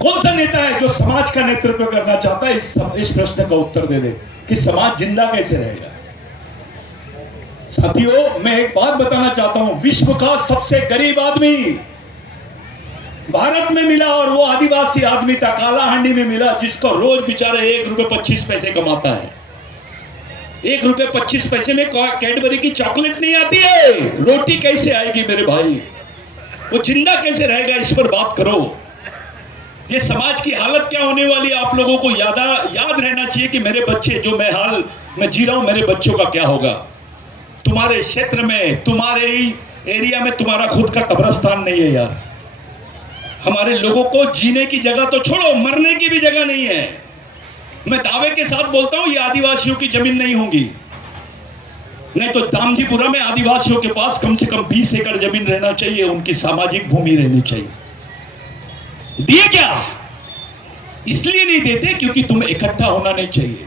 कौन सा नेता है जो समाज का नेतृत्व करना चाहता है? इस प्रश्न का उत्तर दे दे कि समाज जिंदा कैसे रहेगा। साथियों, मैं एक बात बताना चाहता हूं, विश्व का सबसे गरीब आदमी भारत में मिला और वो आदिवासी आदमी था, कालाहांडी में मिला, जिसको रोज बेचारे 1 रुपए 25 पैसे कमाता है। 1 रुपए 25 पैसे में कैडबरी की चॉकलेट नहीं आती है। रोटी कैसे आएगी मेरे भाई? वो जिंदा कैसे रहेगा? इस पर बात करो। ये समाज की हालत क्या होने वाली है, आप लोगों को याद रहना चाहिए कि मेरे बच्चे, जो मैं हाल में जी रहा हूं, मेरे बच्चों का क्या होगा। तुम्हारे क्षेत्र में, तुम्हारे ही एरिया में तुम्हारा खुद का कब्रिस्तान नहीं है यार। हमारे लोगों को जीने की जगह तो छोड़ो, मरने की भी जगह नहीं है। मैं दावे के साथ बोलता हूं, ये आदिवासियों की जमीन नहीं होंगी। नहीं तो दामजीपुरा में आदिवासियों के पास कम से कम 20 एकड़ जमीन रहना चाहिए, उनकी सामाजिक भूमि रहनी चाहिए। दिए क्या? इसलिए नहीं देते क्योंकि तुम इकट्ठा होना नहीं चाहिए,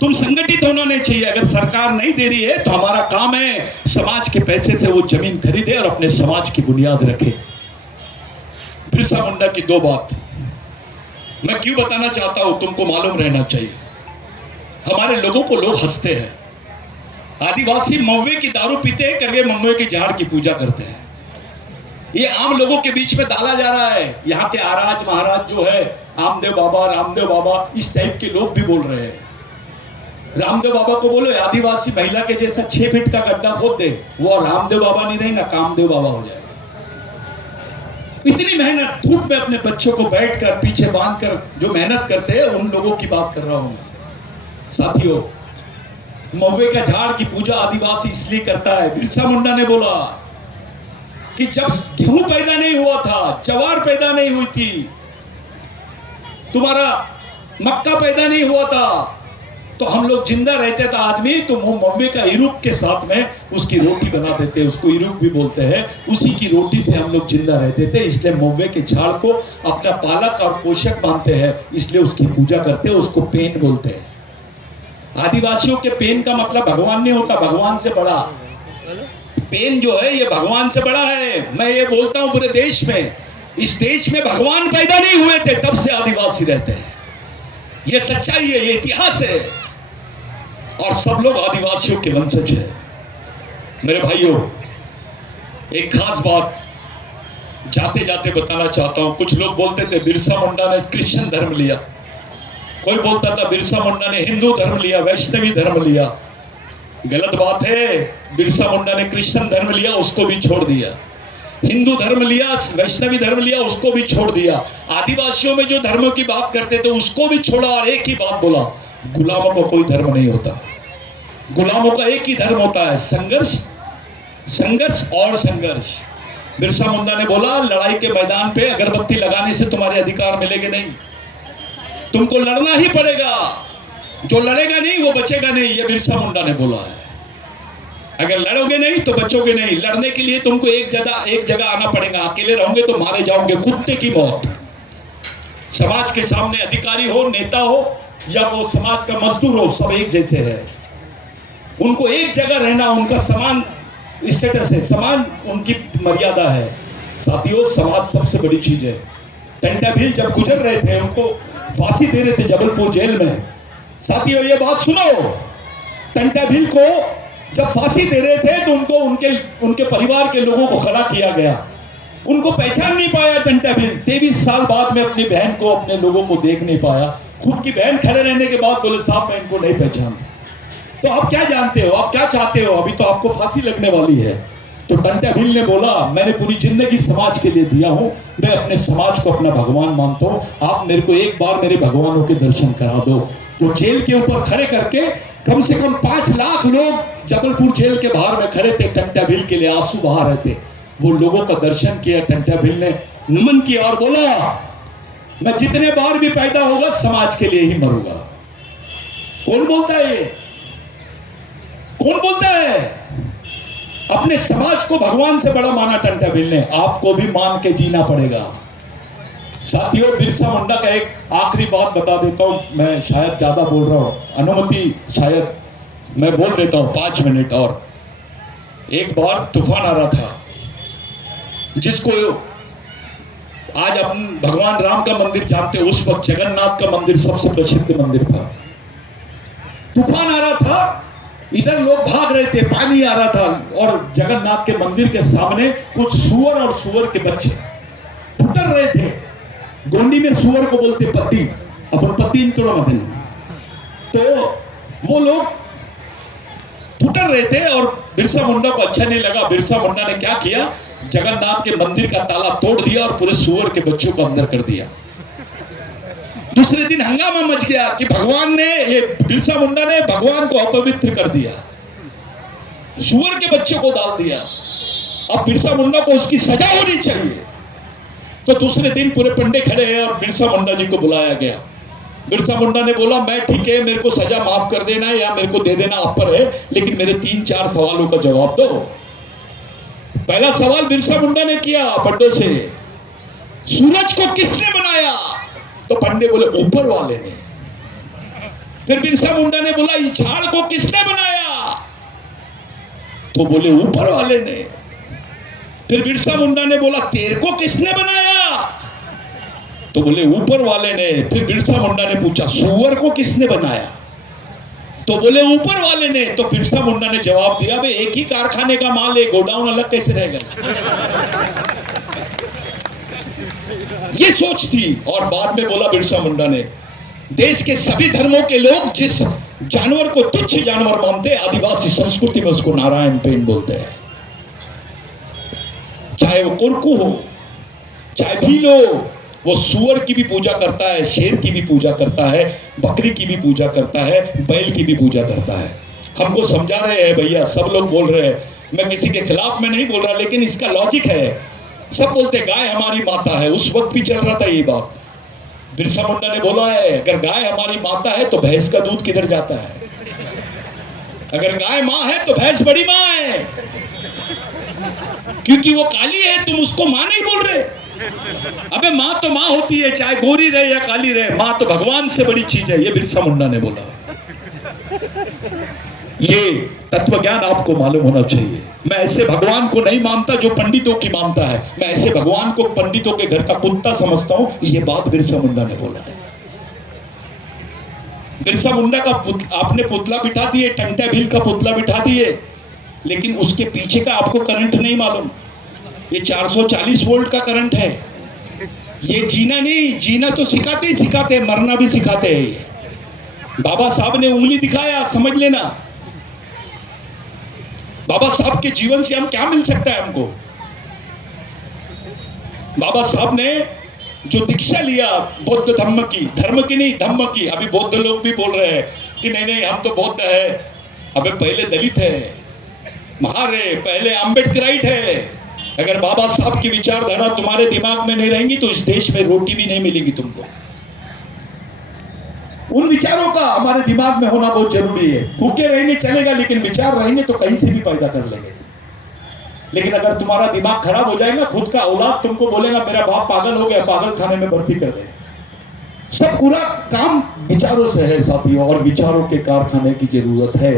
तुम संगठित होना नहीं चाहिए। अगर सरकार नहीं दे रही है तो हमारा काम है समाज के पैसे से वो जमीन खरीदे और अपने समाज की बुनियाद रखे। बिरसा मुंडा की 2 बात मैं क्यों बताना चाहता हूं, तुमको मालूम रहना चाहिए। हमारे लोगों को लोग हंसते हैं। आदिवासी महुए की दारू पीते हैं करके महुए के झाड़ की पूजा करते हैं। ये आम लोगों के बीच में डाला जा रहा है। यहाँ के आराज महाराज जो है, रामदेव बाबा, इस टाइप के लोग भी बोल रहे हैं। रामदेव बाबा को बोलो आदिवासी महिला के जैसा 6 फीट का गड्ढा खोद दे, वो रामदेव बाबा नहीं रहेगा, कामदेव बाबा हो जाएगा। इतनी मेहनत धूप में अपने बच्चों को बैठकर पीछे बांधकर जो मेहनत करते हैं, उन लोगों की बात कर रहा हूं मैं। साथियों, महुए का झाड़ की पूजा आदिवासी इसलिए करता है। बिरसा मुंडा ने बोला कि जब गेहूं पैदा नहीं हुआ था, जवार पैदा नहीं हुई थी, तुम्हारा मक्का पैदा नहीं हुआ था, तो हम लोग जिंदा रहते था आदमी, तो महुए का इरुक के साथ में उसकी रोटी बना देते, उसको इरुक भी बोलते हैं। उसी की रोटी से हम लोग जिंदा रहते थे। इसलिए महुए के झाड़ को अपना पालक और पोषक मानते हैं, इसलिए उसकी पूजा करते हैं, उसको पेन बोलते हैं। आदिवासियों के पेन का मतलब भगवान नहीं होता, भगवान से बड़ा। पेन जो है ये भगवान से बड़ा है। मैं ये बोलता हूं पूरे देश में, इस देश में भगवान पैदा नहीं हुए थे तब से आदिवासी रहते हैं। ये सच्चाई है, ये इतिहास है, और सब लोग आदिवासियों के वंशज हैं। मेरे भाइयों, एक खास बात जाते जाते बताना चाहता हूं। कुछ लोग बोलते थे बिरसा मुंडा ने क्रिश्चियन धर्म लिया, कोई बोलता था बिरसा मुंडा ने हिंदू धर्म लिया, वैष्णवी धर्म लिया। गलत बात है। बिरसा मुंडा ने क्रिश्चियन धर्म लिया, उसको भी छोड़ दिया। हिंदू धर्म लिया, वैष्णवी धर्म लिया, उसको भी छोड़ दिया। आदिवासियों में जो धर्मों की बात करते थे उसको भी छोड़ा, और एक ही बात बोला, गुलामों का कोई धर्म नहीं होता। गुलामों का एक ही धर्म होता है, संघर्ष, संघर्ष और संघर्ष। बिरसा मुंडा ने बोला, लड़ाई के मैदान पे अगरबत्ती लगाने से तुम्हारे अधिकार मिलेंगे नहीं, तुमको लड़ना ही पड़ेगा। जो लड़ेगा नहीं वो बचेगा नहीं, ये बिरसा मुंडा ने बोला है। अगर लड़ोगे नहीं तो बचोगे नहीं। लड़ने के लिए तुमको एक जगह आना पड़ेगा। अकेले रहोगे तो मारे जाओगे, कुत्ते की मौत। समाज के सामने अधिकारी हो, नेता हो, या वो समाज का मजदूर हो, सब एक जैसे है। उनको एक जगह रहना उनका समान स्टेटस है, समान उनकी मर्यादा है। साथियों, समाज सबसे बड़ी चीज है। टंटा भील जब गुजर रहे थे, उनको फांसी दे रहे थे जबलपुर जेल में। साथियों, ये बात सुनो, टंटा भील को जब फांसी दे रहे थे तो उनके परिवार के लोगों को खड़ा किया गया। उनको पहचान नहीं पाया टंटा भील। 23 साल बाद में अपनी बहन को, अपने लोगों को देख नहीं पाया। खुद की बहन खड़े रहने के बाद बोले, साहब मैं इनको नहीं पहचानता। तो आप क्या जानते हो, आप क्या चाहते हो? अभी तो आपको फांसी लगने वाली है। तो टंटा भील ने बोला, मैंने पूरी जिंदगी समाज के लिए दिया हूं, मैं अपने समाज को अपना भगवान मानता हूं, आप मेरे को एक बार मेरे भगवानों के दर्शन करा दो। तो जेल के ऊपर खड़े करके कम से कम 5 लाख लोग जबलपुर जेल के बाहर में खड़े थे, टंटा भील के लिए आंसू बहा रहे थे। वो लोगों का दर्शन किया, टंटा भील ने नमन किया और बोला, मैं जितने बार भी पैदा होगा समाज के लिए ही मरूंगा। कौन बोलता है ये? कौन बोलता है? अपने समाज को भगवान से बड़ा माना टंटा भील ने। आपको भी मान के जीना पड़ेगा। साथियों, बिरसा मुंडा का एक आखिरी बात बता देता हूं। मैं शायद ज्यादा बोल रहा हूं, अनुमति शायद मैं बोल देता हूं 5 मिनट और। एक बार तूफान आ रहा था, जिसको आज अपन भगवान राम का मंदिर जानते, उस वक्त जगन्नाथ का मंदिर सबसे प्रसिद्ध मंदिर था। तूफान आ रहा था, इधर लोग भाग रहे थे, पानी आ रहा था, और जगन्नाथ के मंदिर के सामने कुछ सुअर और सुअर के बच्चे फुटर रहे थे। गोंडी में सुअर को बोलते पत्ती, अपन पत्ती इन तोड़ा मत। तो वो लोग फुटर रहे थे और बिरसा मुंडा को अच्छा नहीं लगा। बिरसा मुंडा ने क्या किया, जगन्नाथ के मंदिर का ताला तोड़ दिया और पूरे सुअर के बच्चों को अंदर कर दिया। दूसरे दिन हंगामा मच गया कि भगवान ने, ये बिरसा मुंडा ने भगवान को अपवित्र कर दिया, सुअर के बच्चों को डाल दिया। अब बिरसा मुंडा को उसकी सजा होनी चाहिए। तो दूसरे दिन पूरे पंडे खड़े हैं और बिरसा मुंडा जी को बुलाया गया। बिरसा मुंडा ने बोला, मैं ठीक है, मेरे को सजा माफ कर देना या मेरे को दे देना आप पर है, लेकिन मेरे 3-4 सवालों का जवाब दो। पहला सवाल बिरसा मुंडा ने किया पंडों से, सूरज को किसने बनाया? तो पंडे बोले ऊपर वाले ने। फिर बिरसा मुंडा ने बोला, इस झाड़ को किसने बनाया? तो बोले ऊपर वाले ने। फिर बिरसा मुंडा ने बोला, तेरे को किसने बनाया? तो बोले ऊपर वाले ने। फिर बिरसा मुंडा ने पूछा, सुअर को किसने बनाया? तो बोले ऊपर वाले ने। तो बिरसा मुंडा ने जवाब दिया, भाई एक ही कारखाने का माल है, गोडाउन अलग कैसे रहेगा? ये सोच थी। और बाद में बोला बिरसा मुंडा ने, देश के सभी धर्मों के लोग जिस जानवर को तुच्छ जानवर मानते, आदिवासी संस्कृति में उसको नारायण पेन बोलते हैं। चाहे वो कुरकू हो, चाहे भील हो, वो सुअर की भी पूजा करता है, शेर की भी पूजा करता है, बकरी की भी पूजा करता है, बैल की भी पूजा करता है। हमको समझा रहे हैं भैया, सब लोग बोल रहे हैं, मैं किसी के खिलाफ में नहीं बोल रहा, लेकिन इसका लॉजिक है। सब बोलते गाय हमारी माता है, उस वक्त भी चल रहा था ये बात। बिरसा मुंडा ने बोला है, अगर गाय हमारी माता है तो भैंस का दूध किधर जाता है? अगर गाय माँ है तो भैंस बड़ी माँ है, क्योंकि वो काली है, तुम उसको माँ नहीं बोल रहे। अबे माँ तो माँ होती है, चाहे गोरी रहे या काली रहे, माँ तो भगवान से बड़ी चीज है। ये बिरसा मुंडा ने बोला। ये तत्व ज्ञान आपको मालूम होना चाहिए। मैं ऐसे भगवान को नहीं मानता जो पंडितों की मानता है, मैं ऐसे भगवान को पंडितों के घर का कुत्ता समझता हूं। ये बात बिरसा मुंडा ने बोला है। बिरसा मुंडा का आपने पुतला बिठा दिए, टंटा भील का पुतला बिठा दिए, लेकिन उसके पीछे का आपको करंट नहीं मालूम। ये 440 वोल्ट का करंट है। ये जीना नहीं, जीना तो सिखाते ही सिखाते, मरना भी सिखाते हैं। ये बाबा साहब ने उंगली दिखाया, समझ लेना। बाबा साहब के जीवन से हम क्या मिल सकता है हमको? बाबा साहब ने जो दीक्षा लिया बौद्ध धर्म की नहीं, धम्म की। अभी बौद्ध लोग भी बोल रहे हैं कि नहीं नहीं हम तो बौद्ध है। अबे पहले दलित है, महारे पहले अम्बेडकराइट है। अगर बाबा साहब की विचारधारा तुम्हारे दिमाग में नहीं रहेंगी तो इस देश में रोटी भी नहीं मिलेगी तुमको। उन विचारों का हमारे दिमाग में होना बहुत जरूरी है। भूखे रहेंगे चलेगा, लेकिन विचार रहेंगे तो कहीं से भी पैदा कर लेंगे। लेकिन अगर तुम्हारा दिमाग खराब हो जाएगा, खुद का औलाद तुमको बोलेगा मेरा बाप पागल हो गया, पागल खाने में भर्ती कर दे। सब पूरा काम विचारों से है साथियों, और विचारों के कारखाने की जरूरत है।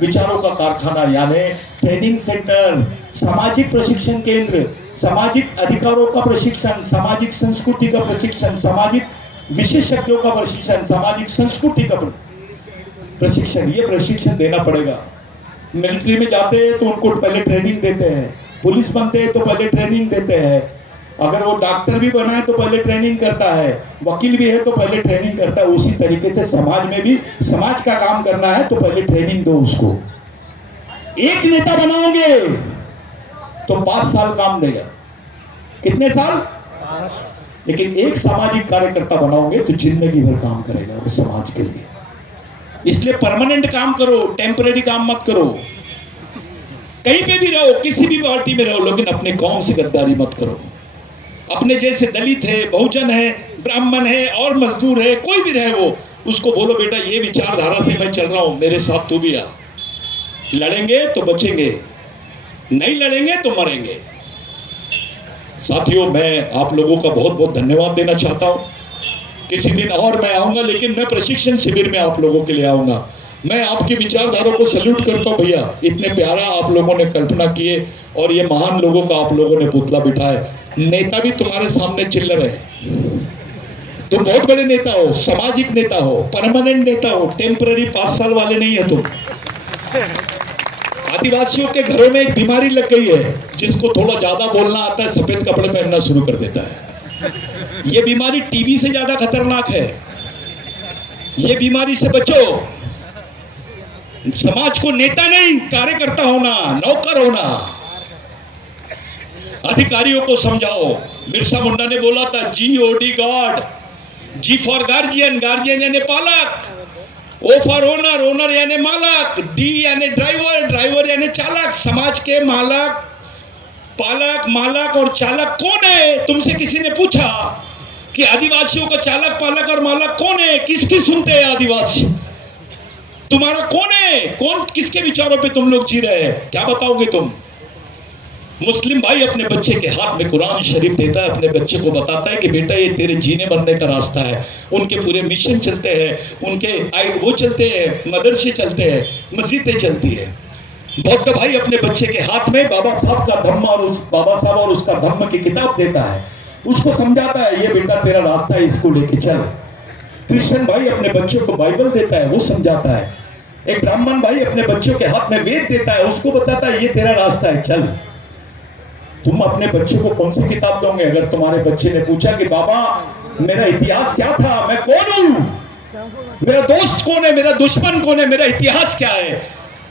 विचारों का कारखाना यानी ट्रेनिंग सेंटर, सामाजिक प्रशिक्षण केंद्र, सामाजिक अधिकारों का प्रशिक्षण, सामाजिक संस्कृति का प्रशिक्षण, सामाजिक विशेषज्ञों का प्रशिक्षण, सामाजिक संस्कृति का प्रशिक्षण। ये प्रशिक्षण देना पड़ेगा। मिलिट्री में जाते हैं तो उनको पहले ट्रेनिंग देते हैं, पुलिस बनते हैं तो पहले ट्रेनिंग देते हैं, अगर वो डॉक्टर भी बना है तो पहले ट्रेनिंग करता है, वकील भी है तो पहले ट्रेनिंग करता है। उसी तरीके से समाज में भी समाज का काम करना है तो पहले ट्रेनिंग दो उसको। एक नेता बनाओगे तो 5 साल काम देगा, कितने साल? लेकिन एक सामाजिक कार्यकर्ता बनाओगे तो जिंदगी भर काम करेगा वो समाज के लिए। इसलिए परमानेंट काम करो, टेम्परेरी काम मत करो। कहीं पे भी रहो, किसी भी पार्टी में रहो, लेकिन अपने कौम से गद्दारी मत करो। अपने जैसे दलित है, बहुजन है, ब्राह्मण है और मजदूर है, कोई भी रहे वो, उसको बोलो बेटा ये विचारधारा से मैं चल रहा हूं, मेरे साथ तू भी आ। लड़ेंगे तो बचेंगे, नहीं लड़ेंगे तो मरेंगे। साथियों, मैं आप लोगों का बहुत बहुत धन्यवाद देना चाहता हूं। किसी दिन और मैं आऊंगा, लेकिन मैं प्रशिक्षण शिविर में आप लोगों के लिए आऊंगा। मैं आपकी विचारधारा को सैल्यूट करता हूं भैया, इतने प्यारा आप लोगों ने कल्पना किए और ये महान लोगों का आप लोगों ने पुतला बिठाए। नेता भी तुम्हारे सामने चिल्लर है। तुम बहुत बड़े नेता हो, सामाजिक नेता हो, परमानेंट नेता हो, टेम्पररी 5 साल वाले नहीं है तुम। आदिवासियों के घरों में एक बीमारी लग गई है, जिसको थोड़ा ज्यादा बोलना आता है सफेद कपड़े पहनना शुरू कर देता है। ये बीमारी टीबी से ज्यादा खतरनाक है। ये बीमारी से बचो। समाज को नेता नहीं, कार्यकर्ता होना, नौकर होना। अधिकारियों को समझाओ। बिरसा मुंडा ने बोला था GOD God, G for guardian, guardian यानी पालक, O फॉर ओनर, ओनर यानी मालक, D यानी ड्राइवर, ड्राइवर यानी चालक। समाज के मालक, पालक, मालक और चालक कौन है? तुमसे किसी ने पूछा कि आदिवासियों का चालक, पालक और मालक कौन है? किसकी सुनते हैं आदिवासी? तुम्हारा कौन है? कौन किसके विचारों पे तुम लोग जी रहे हैं? क्या बताओगे तुम? मुस्लिम भाई अपने बच्चे के हाथ में कुरान शरीफ देता है, अपने बच्चे को बताता है कि बेटा ये तेरे जीने बनने का रास्ता है। उनके पूरे मिशन चलते हैं, उनके वो चलते हैं, मदरसे चलते हैं, मस्जिदें चलती है। बौद्ध भाई अपने बच्चे के हाथ में बाबा साहब का धम्म और उस बाबा साहब और उसका धम्म की किताब देता है, उसको समझाता है ये बेटा तेरा रास्ता है, इसको लेके चल। क्रिश्चियन भाई अपने बच्चों को बाइबल देता है, वो समझाता है। एक ब्राह्मण भाई अपने बच्चों के हाथ में वेद देता है, उसको बताता है ये तेरा रास्ता है, चल। तुम अपने बच्चे को कौन सी किताब दोगे? अगर तुम्हारे बच्चे ने पूछा कि बाबा मेरा इतिहास क्या था, मैं कौन हूं, मेरा दोस्त कौन है, मेरा दुश्मन कौन है, मेरा इतिहास क्या है,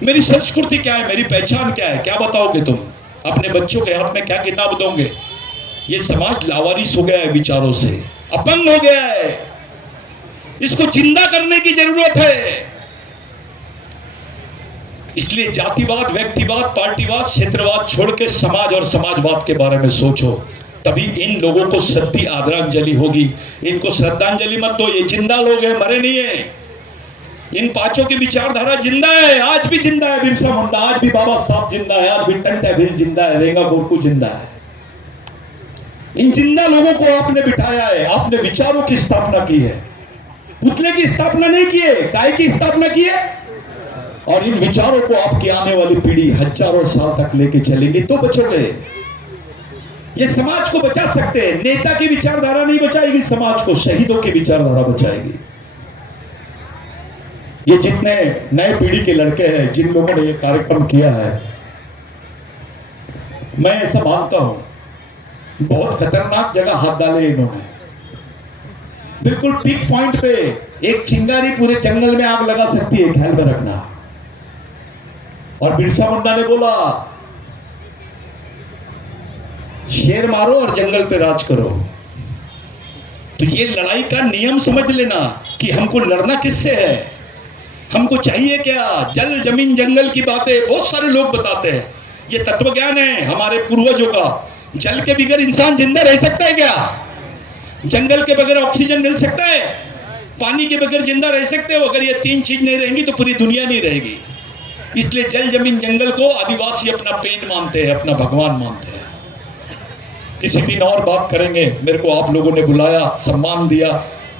मेरी संस्कृति क्या है, मेरी पहचान क्या है, क्या बताओगे तुम? अपने बच्चों के हाथ में क्या किताब दोगे? ये समाज लावारिस हो गया है, विचारों से अपंग हो गया है। इसको जिंदा करने की जरूरत है। इसलिए जातिवाद, व्यक्तिवाद, पार्टीवाद, क्षेत्रवाद छोड़ के समाज और समाजवाद के बारे में सोचो, तभी इन लोगों को सच्ची आदरांजलि होगी। इनको श्रद्धांजलि मत दो, ये जिंदा लोग हैं, मरे नहीं है। इन पांचों की विचारधारा जिंदा है, आज भी जिंदा है। बिरसा मुंडा आज भी, बाबा साहब जिंदा है, आज भी टंटा भील जिंदा है, रेंगा गोरकू जिंदा है। इन जिंदा लोगों को आपने बिठाया है, आपने विचारों की स्थापना की है, पुतले की स्थापना नहीं की है, काय की स्थापना की है। और इन विचारों को आपकी आने वाली पीढ़ी हजारों साल तक लेके चलेंगे तो बचोगे। ये समाज को बचा सकते हैं। नेता की विचारधारा नहीं बचाएगी समाज को, शहीदों की विचारधारा बचाएगी। ये जितने नए पीढ़ी के लड़के हैं, जिन लोगों ने ये कार्यक्रम किया है, मैं ऐसा मानता हूं बहुत खतरनाक जगह हाथ डाले इन्होंने। बिल्कुल पीक पॉइंट पे एक चिंगारी पूरे जंगल में आग लगा सकती है, ख्याल में रखना। और बिरसा मुंडा ने बोला शेर मारो और जंगल पे राज करो। तो ये लड़ाई का नियम समझ लेना कि हमको लड़ना किससे है, हमको चाहिए क्या। जल जमीन जंगल की बातें बहुत सारे लोग बताते हैं, ये तत्व ज्ञान है हमारे पूर्वजों का। जल के बगैर इंसान जिंदा रह सकता है क्या? जंगल के बगैर ऑक्सीजन मिल सकता है? पानी के बगैर जिंदा रह सकते हो? अगर ये तीन चीज नहीं रहेंगी तो पूरी दुनिया नहीं रहेगी। इसलिए जल जमीन जंगल को आदिवासी अपना पेन मानते हैं, अपना भगवान मानते हैं। किसी दिन और बात करेंगे। मेरे को आप लोगों ने बुलाया, सम्मान दिया,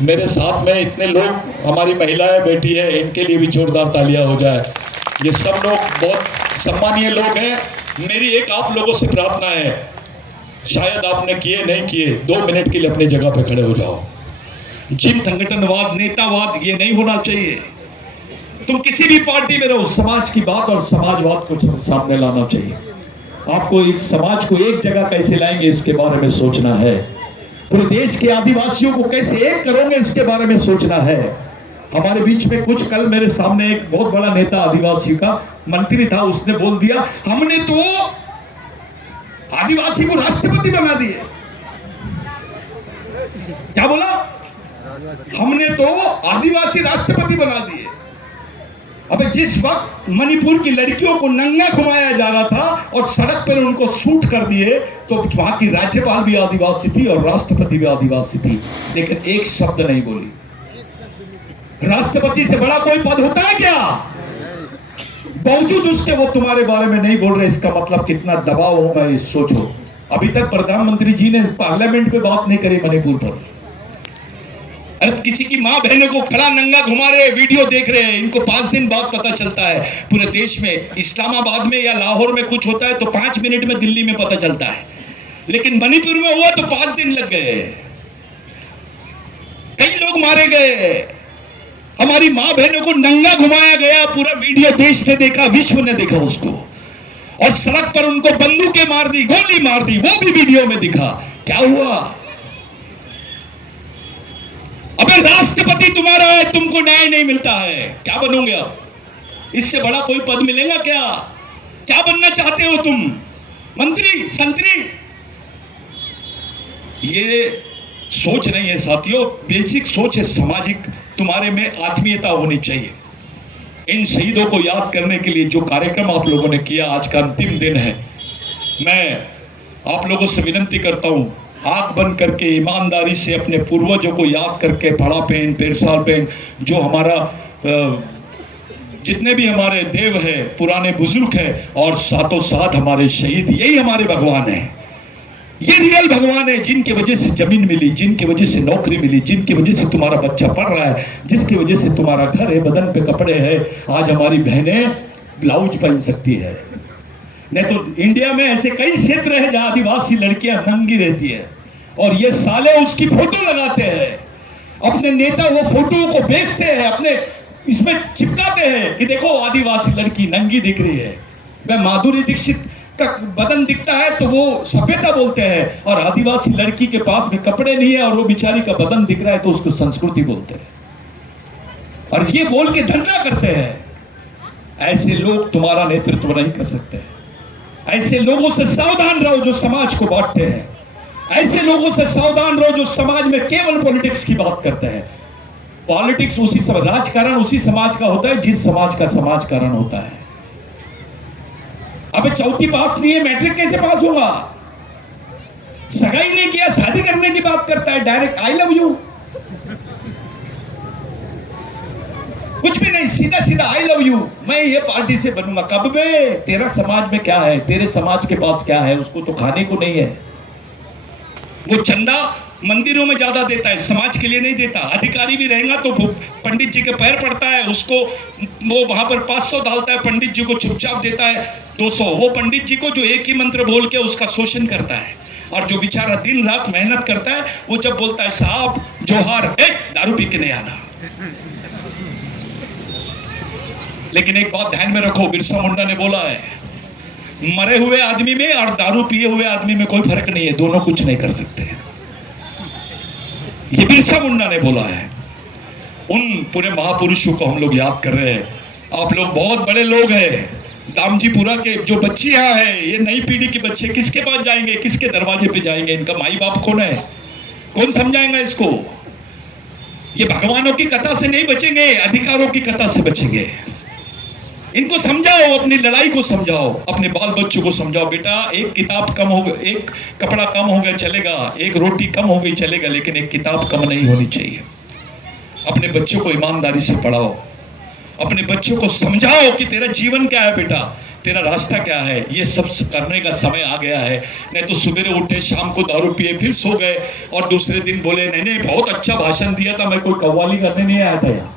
मेरे साथ में इतने लोग, हमारी महिलाएं बैठी है, इनके लिए भी जोरदार तालियां हो जाए। ये सब लोग बहुत सम्मानीय लोग हैं। मेरी एक आप लोगों से प्रार्थना है, शायद आपने किए नहीं किए, 2 मिनट के लिए अपनी जगह पे खड़े हो जाओ। जिन संगठनवाद, नेतावाद ये नहीं होना चाहिए। तुम किसी भी पार्टी में रहो, समाज की बात और समाजवाद को सामने लाना चाहिए। आपको एक समाज को एक जगह कैसे लाएंगे इसके बारे में सोचना है। पूरे देश के आदिवासियों को कैसे एक करोगे इसके बारे में सोचना है। हमारे बीच में कुछ, कल मेरे सामने एक बहुत बड़ा नेता आदिवासी का मंत्री था, उसने बोल दिया हमने तो आदिवासी को राष्ट्रपति बना दिए। क्या बोला? हमने तो आदिवासी राष्ट्रपति बना दिए। अबे जिस वक्त मणिपुर की लड़कियों को नंगा घुमाया जा रहा था और सड़क पर उनको शूट कर दिए, तो वहां की राज्यपाल भी आदिवासी थी और राष्ट्रपति भी आदिवासी थी, लेकिन एक शब्द नहीं बोली। राष्ट्रपति से बड़ा कोई पद होता है क्या? बावजूद उसके वो तुम्हारे बारे में नहीं बोल रहे। इसका मतलब कितना दबाव होगा, ये सोचो। अभी तक प्रधानमंत्री जी ने पार्लियामेंट में बात नहीं करी मणिपुर पर। अरे किसी की माँ बहनों को खड़ा नंगा घुमा रहे, वीडियो देख रहे हैं। इनको 5 दिन बाद पता चलता है पूरे देश में। इस्लामाबाद में या लाहौर में कुछ होता है तो 5 मिनट में दिल्ली में पता चलता है। लेकिन मणिपुर में हुआ तो 5 दिन लग गए, कई लोग मारे गए, हमारी मां बहनों को नंगा घुमाया गया, पूरा वीडियो देश ने देखा, विश्व ने देखा उसको, और सड़क पर उनको बंदूकें मार दी, गोली मार दी, वो भी वीडियो में दिखा। क्या हुआ? अबे राष्ट्रपति तुम्हारा है, तुमको न्याय नहीं मिलता है, क्या बनोगे आप? इससे बड़ा कोई पद मिलेगा क्या? क्या बनना चाहते हो तुम? मंत्री, संतरी? ये सोच नहीं है साथियों, बेसिक सोच है सामाजिक, तुम्हारे में आत्मीयता होनी चाहिए। इन शहीदों को याद करने के लिए जो कार्यक्रम आप लोगों ने किया, आज का अंतिम दिन है, मैं आप लोगों से विनती करता हूं, आंख बंद करके ईमानदारी से अपने पूर्वजों को याद करके, पड़ा पेन, पेरसाल पेन, जो हमारा जितने भी हमारे देव है, पुराने बुजुर्ग है, और साथों साथ हमारे शहीद, यही हमारे भगवान है। ये रियल भगवान है, जिनकी वजह से जमीन मिली, जिनकी वजह से नौकरी मिली, जिनकी वजह से तुम्हारा बच्चा पढ़ रहा है, जिसकी वजह से तुम्हारा घर है, बदन पे कपड़े हैं, आज हमारी बहनें ब्लाउज पहन सकती है। नहीं तो इंडिया में ऐसे कई क्षेत्र है जहां आदिवासी लड़कियां नंगी रहती है, और ये साले उसकी फोटो लगाते हैं, अपने नेता वो फोटो को बेचते हैं, अपने इसमें चिपकाते हैं कि देखो आदिवासी लड़की नंगी दिख रही है। वह माधुरी दीक्षित का बदन दिखता है तो वो सभ्यता बोलते हैं, और आदिवासी लड़की के पास में कपड़े नहीं है और वो बेचारी का बदन दिख रहा है तो उसको संस्कृति बोलते हैं, और ये बोल के धंधा करते हैं। ऐसे लोग तुम्हारा नेतृत्व नहीं कर सकते। ऐसे लोगों से सावधान रहो जो समाज को बांटते हैं। ऐसे लोगों से सावधान रहो जो समाज में केवल पॉलिटिक्स की बात करते हैं। पॉलिटिक्स उसी राजकारण उसी समाज का होता है जिस समाज का समाजकारण होता है। अबे चौथी पास नहीं है, मैट्रिक कैसे पास होगा? सगाई नहीं किया, शादी करने की बात करता है, डायरेक्ट आई लव यू, कुछ भी नहीं, सीधा सीधा आई लव यू, मैं ये पार्टी से बनूंगा। कब बे? तेरा समाज में क्या है, तेरे समाज के पास क्या है? उसको तो खाने को नहीं है। वो चंदा मंदिरों में ज्यादा देता है, समाज के लिए नहीं देता। अधिकारी भी रहेगा तो पंडित जी के पैर पड़ता है, उसको वो वहां पर 500 डालता है, पंडित जी को चुपचाप देता है 200। वो पंडित जी को जो एक ही मंत्र बोल के उसका शोषण करता है, और जो बेचारा दिन रात मेहनत करता है, वो जब बोलता है साहब जोहार, दारू पी के नहीं आना। लेकिन एक बात ध्यान में रखो, बिरसा मुंडा ने बोला है, मरे हुए आदमी में और दारू पिए हुए आदमी में कोई फर्क नहीं है, दोनों कुछ नहीं कर सकते। ये बिरसा मुंडा ने बोला है। उन पूरे महापुरुषों को हम लोग याद कर रहे हैं। आप लोग बहुत बड़े लोग हैं। दामजीपुरा के जो बच्चे यहाँ हैं, ये नई पीढ़ी के बच्चे किसके पास जाएंगे, किसके दरवाजे पे जाएंगे? इनका माई बाप कौन है? कौन समझाएगा इसको? ये भगवानों की कथा से नहीं बचेंगे, अधिकारों की कथा से बचेंगे। इनको समझाओ, अपनी लड़ाई को समझाओ, अपने बाल बच्चों को समझाओ, बेटा एक किताब कम हो गई, एक कपड़ा कम हो गया चलेगा, एक रोटी कम हो गई चलेगा, लेकिन एक किताब कम नहीं होनी चाहिए। अपने बच्चों को ईमानदारी से पढ़ाओ, अपने बच्चों को समझाओ कि तेरा जीवन क्या है बेटा, तेरा रास्ता क्या है। ये सब करने का समय आ गया है। नहीं तो सुबह उठे, शाम को दारू पिए, फिर सो गए, और दूसरे दिन बोले नहीं नहीं बहुत अच्छा भाषण दिया था, मैं कोई कव्वाली करने नहीं आया था यहाँ,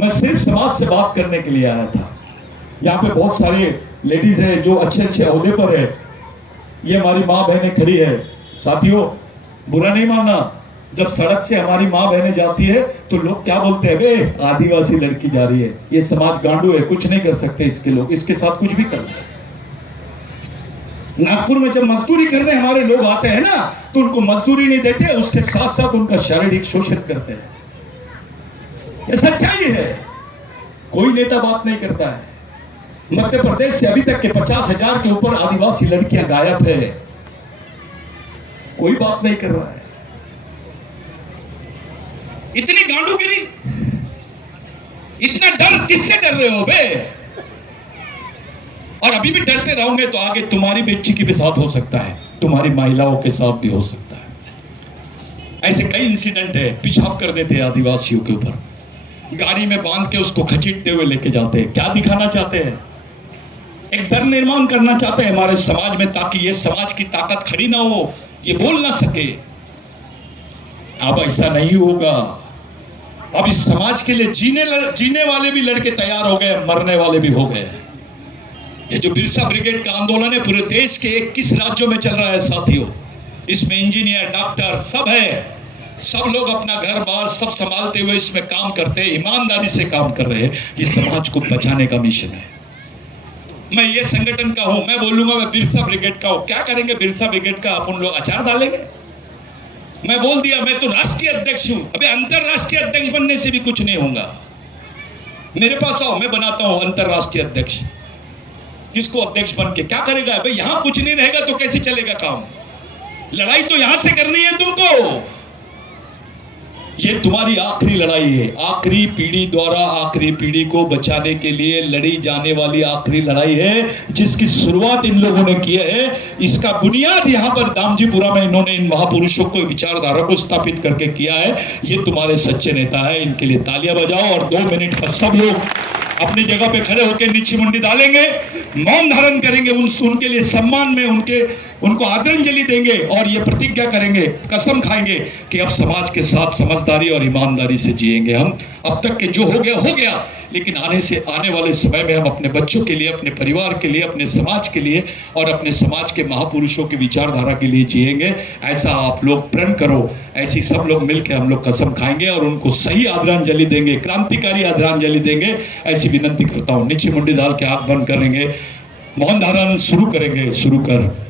मैं सिर्फ समाज से बात करने के लिए आया था। यहाँ पे बहुत सारे लेडीज है जो अच्छे अच्छे ओहदे पर है, ये हमारी माँ बहनें खड़ी है। साथियों बुरा नहीं मानना, जब सड़क से हमारी माँ बहनें जाती है तो लोग क्या बोलते हैं, बे आदिवासी लड़की जा रही है, ये समाज गांडू है, कुछ नहीं कर सकते इसके लोग, इसके साथ कुछ भी कर ले। नागपुर में जब मजदूरी करने हमारे लोग आते हैं ना, तो उनको मजदूरी नहीं देते, उसके साथ साथ उनका शारीरिक शोषण करते हैं। ये सच्चाई है, कोई नेता बात नहीं करता है। मध्य प्रदेश से अभी तक के 50,000 के ऊपर आदिवासी लड़कियां गायब है, कोई बात नहीं कर रहा है। इतनी गांडूगिरी, इतना डर, किससे डर रहे हो बे? और अभी भी डरते रहोगे तो आगे तुम्हारी बेटी के भी साथ हो सकता है, तुम्हारी महिलाओं के साथ भी हो सकता है। ऐसे कई इंसिडेंट है, पेशाब कर देते हैं आदिवासियों के ऊपर, गाड़ी में बांध के उसको खचीटते हुए लेके जाते हैं। क्या दिखाना चाहते हैं? एक डर निर्माण करना चाहते हैं हमारे समाज में, ताकि ये समाज की ताकत खड़ी ना हो, ये बोल ना सके। अब ऐसा नहीं होगा। अब इस समाज के लिए जीने वाले भी लड़के तैयार हो गए, मरने वाले भी हो गए। ये जो बिरसा ब्रिगेड का आंदोलन है पूरे देश के 21 राज्यों में चल रहा है साथियों। इसमें इंजीनियर, डॉक्टर सब है, सब लोग अपना घर बार सब संभालते हुए इसमें काम करते हैं, ईमानदारी से काम कर रहे हैं। ये समाज को बचाने का मिशन है। मैं ये संगठन का हूं, मैं बोलूंगा मैं बिरसा ब्रिगेड का हूं। क्या करेंगे बिरसा ब्रिगेड का? अपन लोग अचार डालेंगे? मैं बोल दिया मैं तो राष्ट्रीय अध्यक्ष हूं। अबे अंतरराष्ट्रीय अध्यक्ष बनने से भी कुछ नहीं होगा। मेरे पास आओ, मैं बनाता हूं अंतरराष्ट्रीय अध्यक्ष। किसको अध्यक्ष बन के क्या करेगा भाई? यहां कुछ नहीं रहेगा तो कैसे चलेगा काम? लड़ाई तो यहां से करनी है तुमको। ये तुम्हारी आखिरी लड़ाई है। आखिरी पीढ़ी द्वारा आखिरी पीढ़ी को बचाने के लिए लड़ी जाने वाली आखिरी लड़ाई है, जिसकी शुरुआत इन लोगों ने की है। इसका बुनियाद यहां पर दामजीपुरा में इन्होंने इन महापुरुषों को, विचारधारा को स्थापित करके किया है। ये तुम्हारे सच्चे नेता है, इनके लिए तालियां बजाओ। और 2 मिनट का सब लोग अपनी जगह पे खड़े होकर नीची मुंडी डालेंगे, मौन धारण करेंगे, उनके लिए सम्मान में उनको आदरांजलि देंगे और ये प्रतिज्ञा करेंगे, कसम खाएंगे कि अब समाज के साथ समझदारी और ईमानदारी से जिएंगे हम। अब तक के जो हो गया, लेकिन आने वाले समय में हम अपने बच्चों के लिए, अपने परिवार के लिए, अपने समाज के लिए और अपने समाज के महापुरुषों की विचारधारा के लिए जिएंगे। ऐसा आप लोग प्रण करो। ऐसी सब लोग मिलकर हम लोग कसम खाएंगे और उनको सही आदरांजलि देंगे, क्रांतिकारी आदरांजलि देंगे। ऐसी विनंती करता हूं। नीचे मुंडी डाल के आंख बंद करेंगे, मौन धारण शुरू करेंगे। शुरू कर।